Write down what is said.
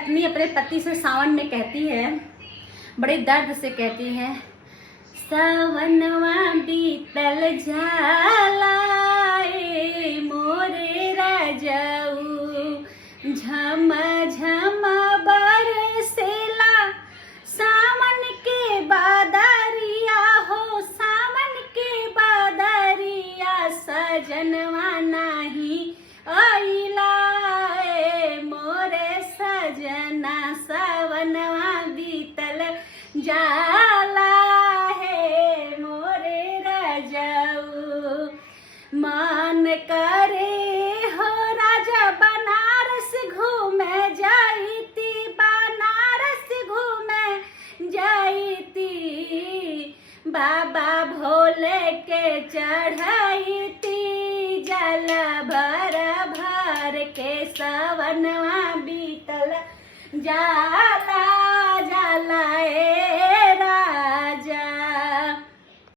पत्नी अपने पति से सावन में कहती है, बड़े दर्द से कहती है, सावनवा बीतल जाला ए मोरे राजाऊ, झम झम बरसेला सावन के बादरिया हो, सावन के बादरिया सजनवा नाही आइला ए मोरे सजना, सावनवा बीतल जाला है मोरे राजाऊ। मन करे हो राजा बनारस घूमे जाईती, बनारस घूमे जाईती, बाबा भोले के चढ़ाईती, जल भर भर के सावनवा बीतल जाला जाला